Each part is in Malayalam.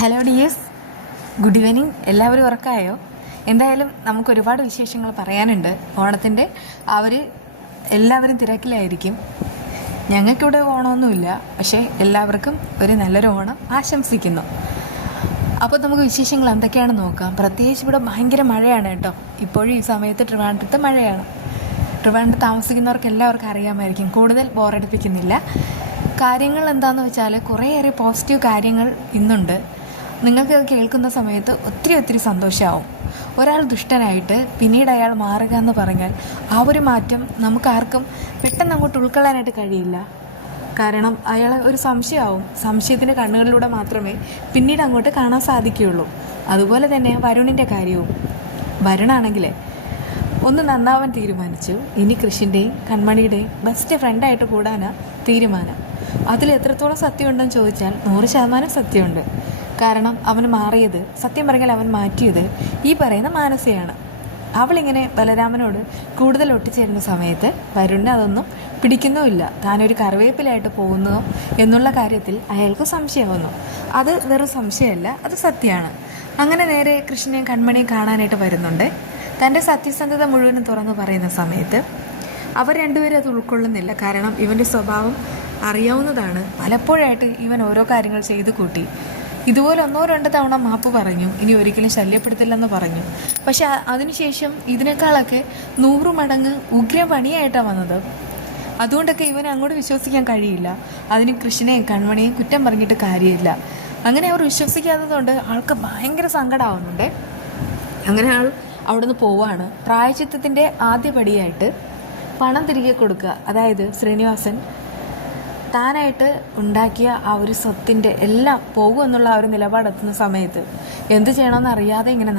Hello dears, good evening. എല്ലാവരും ഉറക്കമായോ? എന്തായാലും നമുക്ക് ഒരുപാട് വിശേഷങ്ങൾ പറയാനുണ്ട്. ഓണത്തിൻ്റെ അവർ എല്ലാവരും തിരക്കിലായിരിക്കും. ഞങ്ങൾക്കിവിടെ ഓണമൊന്നുമില്ല, പക്ഷേ എല്ലാവർക്കും ഒരു നല്ലൊരു ഓണം ആശംസിക്കുന്നു. അപ്പോൾ നമുക്ക് വിശേഷങ്ങൾ എന്തൊക്കെയാണെന്ന് നോക്കാം. പ്രത്യേകിച്ച് ഇവിടെ ഭയങ്കര മഴയാണ് കേട്ടോ. ഇപ്പോഴും ഈ സമയത്ത് ട്രിവാൻഡ്രത്ത് മഴയാണ്. ട്രിവാൻഡ്രത്ത് താമസിക്കുന്നവർക്ക് എല്ലാവർക്കും അറിയാമായിരിക്കും. കൂടുതൽ ബോറടിപ്പിക്കുന്നില്ല. കാര്യങ്ങൾ എന്താണെന്ന് വെച്ചാൽ കുറേയേറെ പോസിറ്റീവ് കാര്യങ്ങൾ ഇന്നുണ്ട്. നിങ്ങൾക്ക് കേൾക്കുന്ന സമയത്ത് ഒത്തിരി സന്തോഷമാവും. ഒരാൾ ദുഷ്ടനായിട്ട് പിന്നീട് അയാൾ മാറുക എന്ന് പറഞ്ഞാൽ ആ ഒരു മാറ്റം നമുക്കാർക്കും പെട്ടെന്ന് അങ്ങോട്ട് ഉൾക്കൊള്ളാനായിട്ട് കഴിയില്ല. കാരണം അയാൾ ഒരു സംശയമാവും. സംശയത്തിൻ്റെ കണ്ണുകളിലൂടെ മാത്രമേ പിന്നീട് അങ്ങോട്ട് കാണാൻ സാധിക്കുകയുള്ളൂ. അതുപോലെ തന്നെ വരുണിൻ്റെ കാര്യവും. വരുണാണെങ്കിൽ ഒന്ന് നന്നാവാൻ തീരുമാനിച്ചു. ഇനി കൃഷിൻ്റെയും കൺമണിയുടെയും ബെസ്റ്റ് ഫ്രണ്ടായിട്ട് കൂടാനാണ് തീരുമാനം. അതിൽ എത്രത്തോളം സത്യമുണ്ടെന്ന് ചോദിച്ചാൽ 100% സത്യമുണ്ട്. കാരണം അവൻ മാറിയത്, സത്യം പറഞ്ഞാൽ അവൻ മാറ്റിയത് ഈ പറയുന്ന മാനസയാണ്. അവളിങ്ങനെ ബലരാമനോട് കൂടുതൽ ഒട്ടിച്ചേരുന്ന സമയത്ത് വരുണിനെ അതൊന്നും പിടിക്കുന്നുമില്ല. താനൊരു കറിവേപ്പിലായിട്ട് പോകുന്നു എന്നുള്ള കാര്യത്തിൽ അയാൾക്ക് സംശയമാവുന്നു. അത് വെറും സംശയമല്ല, അത് സത്യമാണ്. അങ്ങനെ നേരെ കൃഷ്ണനെയും കൺമണിയും കാണാനായിട്ട് വരുന്നുണ്ട്. തൻ്റെ സത്യസന്ധത മുഴുവനും തുറന്നു പറയുന്ന സമയത്ത് അവർ രണ്ടുപേരും അത് ഉൾക്കൊള്ളുന്നില്ല. കാരണം ഇവൻ്റെ സ്വഭാവം അറിയാവുന്നതാണ്. പലപ്പോഴായിട്ട് ഇവൻ ഓരോ കാര്യങ്ങൾ ചെയ്തു കൂട്ടി. ഇതുപോലെ 1-2 തവണ മാപ്പ് പറഞ്ഞു, ഇനി ഒരിക്കലും ശല്യപ്പെടുത്തില്ലെന്ന് പറഞ്ഞു. പക്ഷെ അതിനുശേഷം ഇതിനേക്കാളൊക്കെ 100 മടങ്ങ് ഉഗ്ര പണിയായിട്ടാണ് വന്നത്. അതുകൊണ്ടൊക്കെ ഇവനെ അങ്ങോട്ട് വിശ്വസിക്കാൻ കഴിയില്ല. അതിന് കൃഷ്ണനെയും കൺമണിയും കുറ്റം പറഞ്ഞിട്ട് കാര്യമില്ല. അങ്ങനെ അവർ വിശ്വസിക്കാത്തതുകൊണ്ട് ആൾക്ക് ഭയങ്കര സങ്കടമാവുന്നുണ്ട്. അങ്ങനെ ആൾ അവിടെ നിന്ന് പോവാണ്. പ്രായശ്ചിത്തത്തിൻ്റെ ആദ്യ പടിയായിട്ട് പണം തിരികെ കൊടുക്കുക. അതായത് ശ്രീനിവാസൻ താനായിട്ട് ഉണ്ടാക്കിയ ആ ഒരു സ്വത്തിൻ്റെ എല്ലാം പോകും എന്നുള്ള ആ ഒരു നിലപാടെത്തുന്ന സമയത്ത് എന്ത് ചെയ്യണമെന്ന് അറിയാതെ ഇങ്ങനെ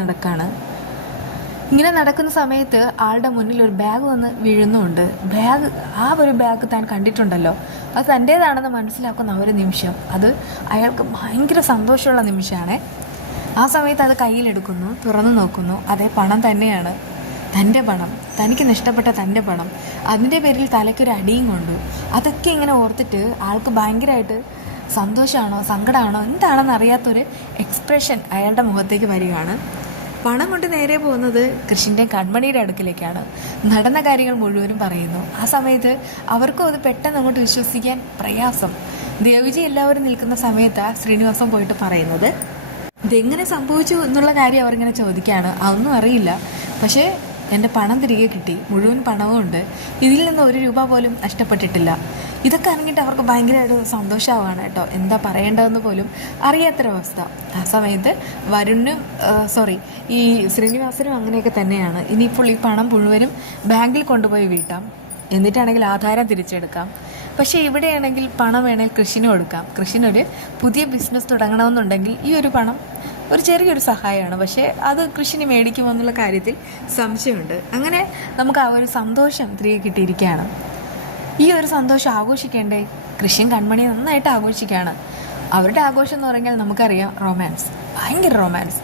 നടക്കുന്ന സമയത്ത് ആളുടെ മുന്നിൽ ഒരു ബാഗ് വന്ന് വീഴുന്നുമുണ്ട്. ആ ഒരു ബാഗ് താൻ കണ്ടിട്ടുണ്ടല്ലോ, അത് തൻ്റേതാണെന്ന് മനസ്സിലാക്കുന്ന ഒരു നിമിഷം അത് അയാൾക്ക് ഭയങ്കര സന്തോഷമുള്ള നിമിഷമാണ്. ആ സമയത്ത് അത് കയ്യിലെടുക്കുന്നു, തുറന്നു നോക്കുന്നു. അതേ പണം തന്നെയാണ്. തൻ്റെ പണം, തനിക്ക് നഷ്ടപ്പെട്ട തൻ്റെ പണം. അതിൻ്റെ പേരിൽ തലയ്ക്കൊരു അടിയും കൊണ്ടു. അതൊക്കെ ഇങ്ങനെ ഓർത്തിട്ട് ആൾക്ക് ഭയങ്കരമായിട്ട് സന്തോഷമാണോ സങ്കടമാണോ എന്താണെന്ന് അറിയാത്തൊരു എക്സ്പ്രഷൻ അയാളുടെ മുഖത്തേക്ക് വരികയാണ്. പണം കൊണ്ട് നേരെ പോകുന്നത് കൃഷ്ണൻ്റെ കൺമണിയുടെ അടുക്കിലേക്കാണ്. നടന്ന കാര്യങ്ങൾ മുഴുവനും പറയുന്നു. ആ സമയത്ത് അവർക്കും അത് പെട്ടെന്ന് അങ്ങോട്ട് വിശ്വസിക്കാൻ പ്രയാസം. ദേവിജി എല്ലാവരും നിൽക്കുന്ന സമയത്താണ് ശ്രീനിവാസൻ പോയിട്ട് പറയുന്നത്. ഇതെങ്ങനെ സംഭവിച്ചു എന്നുള്ള കാര്യം അവരിങ്ങനെ ചോദിക്കുകയാണ്. അതൊന്നും അറിയില്ല, പക്ഷേ എൻ്റെ പണം തിരികെ കിട്ടി, മുഴുവൻ പണവും ഉണ്ട്, ഇതിൽ നിന്ന് 1 രൂപ പോലും നഷ്ടപ്പെട്ടിട്ടില്ല. ഇതൊക്കെ അറിഞ്ഞിട്ട് അവർക്ക് ഭയങ്കരമായിട്ട് സന്തോഷമാവാണ് കേട്ടോ. എന്താ പറയേണ്ടതെന്ന് പോലും അറിയാത്തൊരവസ്ഥ. ആ സമയത്ത് ഈ ശ്രീനിവാസനും അങ്ങനെയൊക്കെ തന്നെയാണ്. ഇനിയിപ്പോൾ ഈ പണം മുഴുവനും ബാങ്കിൽ കൊണ്ടുപോയി വീട്ടാം, എന്നിട്ടാണെങ്കിൽ ആധാരം തിരിച്ചെടുക്കാം. പക്ഷേ ഇവിടെയാണെങ്കിൽ പണം വേണമെങ്കിൽ കൃഷിന് കൊടുക്കാം. കൃഷിനൊരു പുതിയ ബിസിനസ് തുടങ്ങണമെന്നുണ്ടെങ്കിൽ ഈ ഒരു പണം ഒരു ചെറിയൊരു സഹായമാണ്. പക്ഷേ അത് കൃഷിന് മേടിക്കുമെന്നുള്ള കാര്യത്തിൽ സംശയമുണ്ട്. അങ്ങനെ നമുക്ക് ആ ഒരു സന്തോഷം തിരികെ കിട്ടിയിരിക്കുകയാണ്. ഈ ഒരു സന്തോഷം ആഘോഷിക്കേണ്ടേ കൃഷിയും കൺമണി നന്നായിട്ട് ആഘോഷിക്കുകയാണ്. അവരുടെ ആഘോഷം എന്ന് പറഞ്ഞാൽ നമുക്കറിയാം, റൊമാൻസ്, ഭയങ്കര റൊമാൻസ്.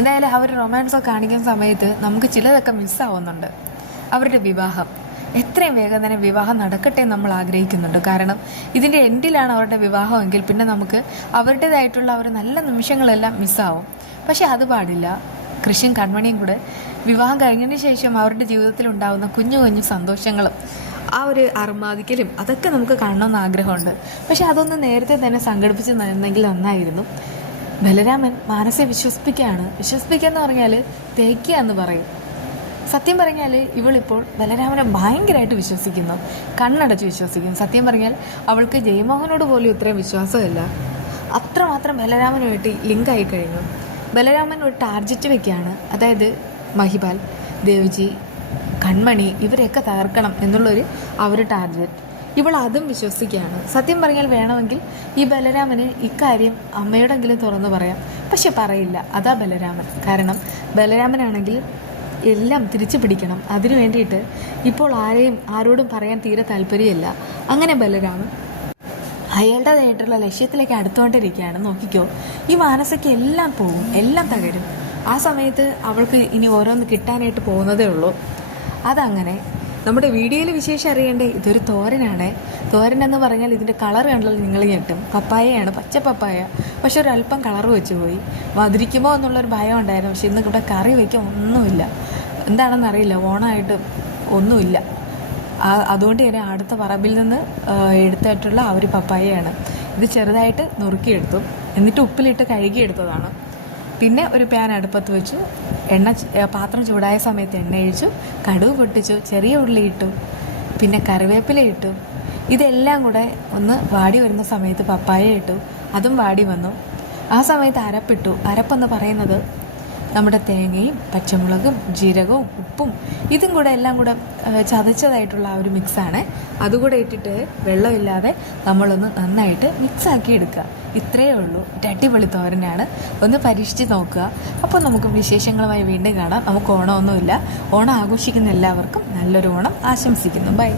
എന്തായാലും ആ ഒരു റൊമാൻസൊക്കെ കാണിക്കുന്ന സമയത്ത് നമുക്ക് ചിലതൊക്കെ മിസ്സാവുന്നുണ്ട്. അവരുടെ വിവാഹം എത്രയും വേഗം തന്നെ വിവാഹം നടക്കട്ടെ നമ്മൾ ആഗ്രഹിക്കുന്നുണ്ട്. കാരണം ഇതിൻ്റെ എൻഡിലാണ് അവരുടെ വിവാഹമെങ്കിൽ പിന്നെ നമുക്ക് അവരുടേതായിട്ടുള്ള ഒരു നല്ല നിമിഷങ്ങളെല്ലാം മിസ്സാവും. പക്ഷെ അത് പാടില്ല. കൃഷിയും കൺമണിയും കൂടെ വിവാഹം കഴിഞ്ഞതിന് ശേഷം അവരുടെ ജീവിതത്തിൽ ഉണ്ടാകുന്ന കുഞ്ഞു സന്തോഷങ്ങളും ആ ഒരു അർമാദിക്കലും അതൊക്കെ നമുക്ക് കാണണമെന്ന് ആഗ്രഹമുണ്ട്. പക്ഷെ അതൊന്ന് നേരത്തെ തന്നെ സംഘടിപ്പിച്ച് നിന്നെങ്കിൽ നന്നായിരുന്നു. ബലരാമൻ മാനസയെ വിശ്വസിപ്പിക്കുക എന്ന് പറഞ്ഞാൽ തേക്കുക എന്ന് പറയും. സത്യം പറഞ്ഞാൽ ഇവളിപ്പോൾ ബലരാമനെ ഭയങ്കരമായിട്ട് വിശ്വസിക്കുന്നു, കണ്ണടച്ച് വിശ്വസിക്കുന്നു. സത്യം പറഞ്ഞാൽ അവൾക്ക് ജയമോഹനോട് പോലും ഇത്രയും വിശ്വാസമില്ല. അത്രമാത്രം ബലരാമനുമായിട്ട് ലിങ്കായി കഴിഞ്ഞു. ബലരാമൻ ഒരു ടാർജറ്റ് വെക്കുകയാണ്. അതായത് മഹിപാൽ, ദേവ്ജി, കൺമണി ഇവരെയൊക്കെ തകർക്കണം എന്നുള്ളൊരു ടാർജറ്റ്. ഇവൾ അതും വിശ്വസിക്കുകയാണ്. സത്യം പറഞ്ഞാൽ വേണമെങ്കിൽ ഈ ബലരാമന് ഇക്കാര്യം അമ്മയോടെങ്കിലും തുറന്നു പറയാം, പക്ഷെ പറയില്ല. അതാ ബലരാമൻ. കാരണം ബലരാമനാണെങ്കിൽ എല്ലാം തിരിച്ചു പിടിക്കണം. അതിനു വേണ്ടിയിട്ട് ഇപ്പോൾ ആരോടും പറയാൻ തീരെ താല്പര്യമില്ല. അങ്ങനെ ബലരാമൻ അയാളുടേതായിട്ടുള്ള ലക്ഷ്യത്തിലേക്ക് അടുത്തുകൊണ്ടിരിക്കുകയാണ്. നോക്കിക്കോ, ഈ മാനസയ്ക്ക് എല്ലാം പോകും, എല്ലാം തകരും. ആ സമയത്ത് അവൾക്ക് ഇനി ഓരോന്ന് കിട്ടാനായിട്ട് പോകുന്നതേ ഉള്ളൂ. അതങ്ങനെ നമ്മുടെ വീഡിയോയിൽ വിശേഷം അറിയേണ്ടേ, ഇതൊരു തോരനാണ്. തോരൻ എന്ന് പറഞ്ഞാൽ ഇതിൻ്റെ കളർ കണ്ടാൽ നിങ്ങൾ ഞെട്ടും. പപ്പായയാണ്, പച്ച പപ്പായ. പക്ഷെ ഒരല്പം കളർ വെച്ച് പോയി. മധുരിക്കുമോ എന്നുള്ളൊരു ഭയം ഉണ്ടായിരുന്നു. പക്ഷെ ഇന്ന് ഇവിടെ കറി വയ്ക്കാൻ ഒന്നുമില്ല. എന്താണെന്നറിയില്ല, ഓണമായിട്ട് ഒന്നുമില്ല. അതുകൊണ്ട് തന്നെ അടുത്ത പറമ്പിൽ നിന്ന് എടുത്തിട്ടുള്ള ആ ഒരു പപ്പായയാണ്. ഇത് ചെറുതായിട്ട് നുറുക്കിയെടുത്തു. എന്നിട്ട് ഉപ്പിലിട്ട് കഴുകിയെടുത്തതാണ്. പിന്നെ ഒരു പാൻ അടുപ്പത്ത് വെച്ചു. പാത്രം ചൂടായ സമയത്ത് എണ്ണ ഒഴിച്ചു, കടുക് പൊട്ടിച്ചു, ചെറിയ ഉള്ളി ഇട്ടു, പിന്നെ കറിവേപ്പില ഇട്ടു. ഇതെല്ലാം കൂടെ ഒന്ന് വാടി വരുന്ന സമയത്ത് പപ്പായ ഇട്ടു. അതും വാടി വന്നു. ആ സമയത്ത് അരപ്പിട്ടു. അരപ്പെന്ന് പറയുന്നത് നമ്മുടെ തേങ്ങയും പച്ചമുളകും ജീരകവും ഉപ്പും ഇതും കൂടെ എല്ലാം കൂടെ ചതച്ചതായിട്ടുള്ള ആ ഒരു മിക്സാണ്. അതുകൂടെ ഇട്ടിട്ട് വെള്ളമില്ലാതെ നമ്മളൊന്ന് നന്നായിട്ട് മിക്സാക്കി എടുക്കുക. ഇത്രയേ ഉള്ളൂ. അടിപൊളി തോരനാണ്. ഒന്ന് പരീക്ഷിച്ച് നോക്കുക. അപ്പോൾ നമുക്ക് വിശേഷങ്ങളുമായി വീണ്ടും കാണാം. നമുക്ക് ഓണമൊന്നുമില്ല. ഓണം ആഘോഷിക്കുന്ന എല്ലാവർക്കും നല്ലൊരു ഓണം ആശംസിക്കുന്നു. ബൈ.